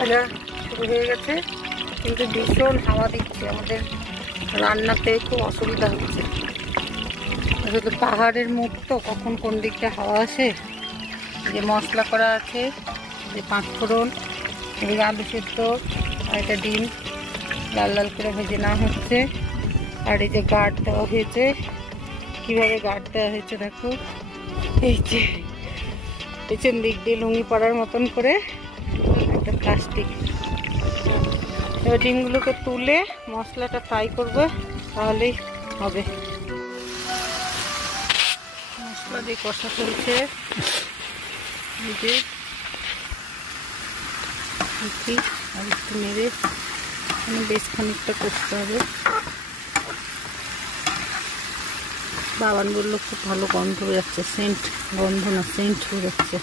ভাজা শুরু হয়ে গেছে, কিন্তু ভীষণ হাওয়া দিচ্ছে, আমাদের রান্নাতে খুব অসুবিধা হচ্ছে। আসলে পাহাড়ের মুখ তো, কখন কোন দিকটা হাওয়া আসে। যে মশলা করা আছে, যে 5 ফোড়ন, এদিকে আলু সেদ্ধ আর একটা ডিম লাল লাল করে ভেজে নেওয়া হচ্ছে। আর এই যে গার্ড দেওয়া হয়েছে, কিভাবে গার্ড দেওয়া হয়েছে দেখো, এই যে পেছন দিক দিয়ে লুঙ্গি পরার মতন করে একটা প্লাস্টিক। এবার ডিমগুলোকে তুলে মশলাটা ফ্রাই করবে, তাহলেই হবে। মশলা দিয়ে কষা চলছে, এই যে আর একটু নেড়ে বেশ খানিকটা করতে হবে। বাবান বললো খুব ভালো গন্ধ হয়ে যাচ্ছে, সেন্ট, গন্ধ না সেন্ট হয়ে যাচ্ছে।